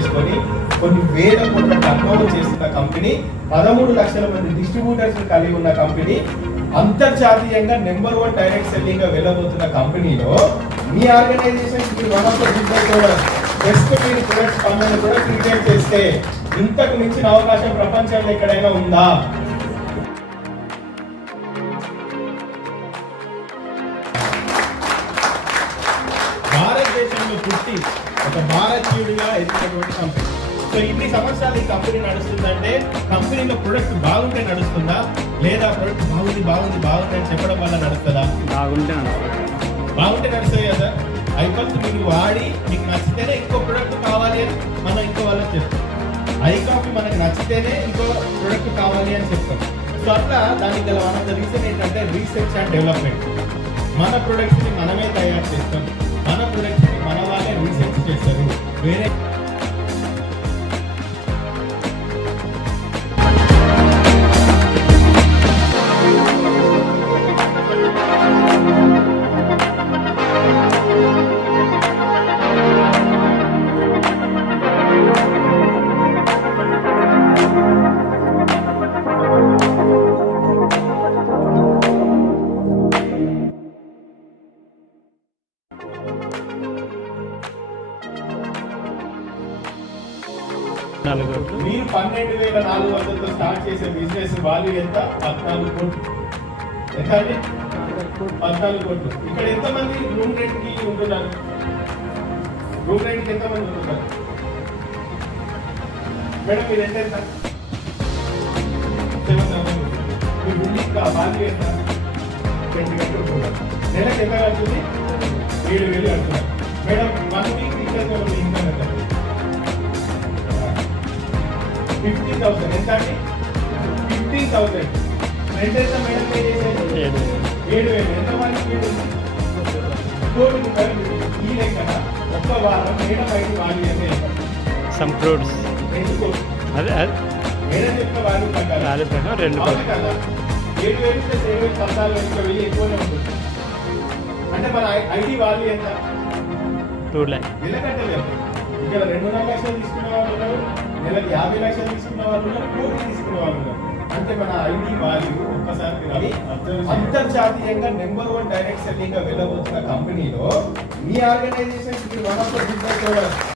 చేసుకొని కొన్ని వేల కోట్ల టర్నోవర్ చేస్తున్న కంపెనీ, 13 లక్షల మంది డిస్ట్రిబ్యూటర్స్ కలిగి ఉన్న కంపెనీ, అంతర్జాతీయంగా నెంబర్ 1 డైరెక్ట్ సెల్లింగ్ గా వెళ్ళబోతున్న కంపెనీలో మీ ఆర్గనైజేషన్ బెస్ట్ మీరు ప్రొడక్ట్స్ పనులను కూడా క్రియేట్ చేస్తే ఇంతకు మించిన అవకాశం ప్రపంచంలో ఎక్కడైనా ఉందా? భారతదేశంలో పుట్టి ఒక భారతీయుడిగా ఎదిగినటువంటి కంపెనీ. సో ఇన్ని సంవత్సరాలు ఈ కంపెనీ నడుస్తుందంటే కంపెనీలో ప్రొడక్ట్ బాగుంటే నడుస్తుందా, లేదా ప్రొడక్ట్ బాగుంది అని చెప్పడం వల్ల నడుస్తుందా? బాగుంటే నడుస్తుంది కదా. ఐకాఫ్ మీరు వాడి మీకు నచ్చితేనే ఇంకో ప్రొడక్ట్ కావాలి అని మనం ఇంకో వాళ్ళకి చెప్తాం. ఐకాఫ్ మనకు నచ్చితేనే ఇంకో ప్రొడక్ట్ కావాలి అని చెప్తాం. సో అట్లా దానికి గల వన్ ఆఫ్ ద రీజన్ ఏంటంటే రీసెర్చ్ అండ్ డెవలప్మెంట్. మన ప్రొడక్ట్స్ ని మనమే తయారు చేస్తాం, మన ప్రొడక్ట్స్ ని మన వాళ్ళే రీసెర్చ్ చేస్తారు. వేరే మీరు 12,400తో స్టార్ట్ చేసే బిజినెస్ వాల్యూ ఎంత? 14 కోట్లు. ఎంత అండి? 14 కోట్లు. ఇక్కడ ఎంతమంది రూమ్ రెంట్ కి ఉంటున్నారు? రూమ్ రెంట్ కి ఎంతమంది ఉంటున్నారు మేడం? మీరు ఎంత? 7,000. మీ బిల్డింగ్ వాల్యూ ఎంత? 20 గంటలు ఉంటున్నారు. నెలకు ఎంత కడుతుంది? 7,000 కడుతున్నారు మేడం. 1 వీక్ రీఛార్జ్ ఇన్కమ్ ఎంత? 50,000. ఎంత అండి? 50,000. రెంట్ ఎంత మేడం? పే చేసేది 7,000. ఎంత మంది ఈ లెక్కన ఒక్క వారం మేడం బయట వాల్యూ అయితే సమ్ క్రోడ్స్ ఎందుకు అదే మేడం చెప్పిన వాల్యూ ప్రకారం 2 కోట్లు కదా. 7,000 ప్లస్ 7,000 14,000 ఎక్కువనే ఉంటుంది. అంటే మన ఐడి వాల్యూ ఎంత? 2 lakhs. నెలకట్టలేదు. ఇక్కడ 2.5 లక్షలు తీసుకున్న వాళ్ళు ఉన్నారు, నెలకు 50 లక్షలు తీసుకున్న వాళ్ళు ఉన్నారు, కోట్లు తీసుకున్న వాళ్ళు ఉన్నారు. అంటే మన ఐడి వాల్యూ ఒక్కసారి అంతర్జాతీయంగా నెంబర్ 1 డైరెక్ట్ సెల్లింగ్ గా వెళ్ళబోతున్న కంపెనీలో మీ ఆర్గనైజేషన్